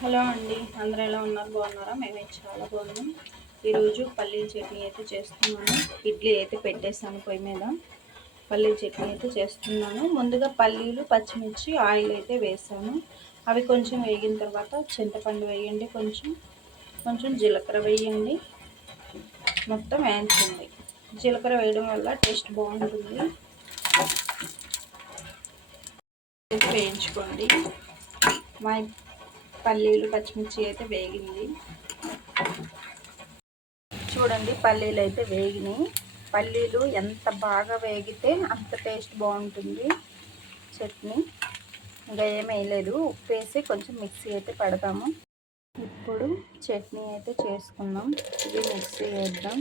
Hello అండి. అందరూ ఎలా ఉన్నారు? బాగున్నారా? మేమైతే చాలా బాగున్నాం. ఈరోజు పల్లీల చట్నీ అయితే చేస్తున్నాను. ఇడ్లీ అయితే పెట్టేసాను పొయ్యి మీద. పల్లీల చట్నీ అయితే చేస్తున్నాను. ముందుగా పల్లీలు పచ్చిమిర్చి ఆయిల్ అయితే వేసాను. అవి కొంచెం వేగిన తర్వాత చింతపండు వేయండి కొంచెం. కొంచెం జీలకర్ర వేయండి. మొత్తం వేయించండి. జీలకర్ర వేయడం వల్ల టేస్ట్ బాగుంటుంది. వేయించుకోండి. మా పల్లీలు పచ్చిమిర్చి అయితే వేగింది. చూడండి పల్లీలు అయితే వేగినాయి. పల్లీలు ఎంత బాగా వేగితే అంత టేస్ట్ బాగుంటుంది చట్నీ. ఇంకా ఏం వేయలేదు ఉప్పు వేసి కొంచెం మిక్సీ అయితే పెడతాము. ఇప్పుడు చట్నీ అయితే చేసుకుందాం. ఇది మిక్సీ వేద్దాం.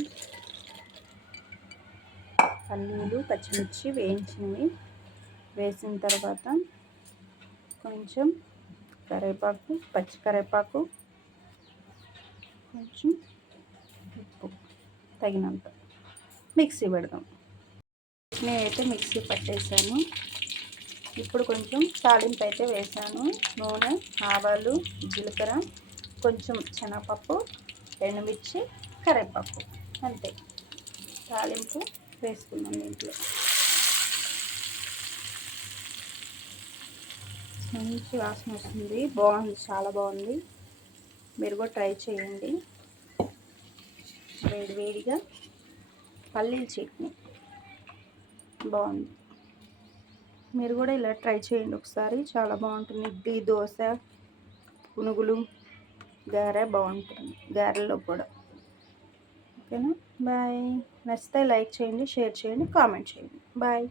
పల్లీలు పచ్చిమిర్చి వేయించినవి. వేసిన తర్వాత కొంచెం కరేపాకు పచ్చి కరేపాకు కొంచెం ఉప్పు తగినంత. మిక్సీ పెడదాం. నేనైతే మిక్సీ పట్టేసాను. ఇప్పుడు కొంచెం తాలింపు అయితే వేసాను. నూనె ఆవాలు జీలకర్ర కొంచెం శనగపప్పు ఎండుమిర్చి కరివేపాకు. అంతే. తాలింపు వేసుకున్నాం దీంట్లో మంచి వాసన వస్తుంది. బాగుంది. చాలా బాగుంది. మీరు కూడా ట్రై చేయండి. వేడి వేడిగా పల్లీల చట్నీ. బాగుంది. మీరు కూడా ఇలా ట్రై చేయండి ఒకసారి. చాలా బాగుంటుంది. ఇడ్లీ దోశ పునుగులు గారె బాగుంటుంది. గారెల్లో కూడా. ఓకేనా? బాయ్. నచ్చితే లైక్ చేయండి షేర్ చేయండి కామెంట్ చేయండి. బాయ్.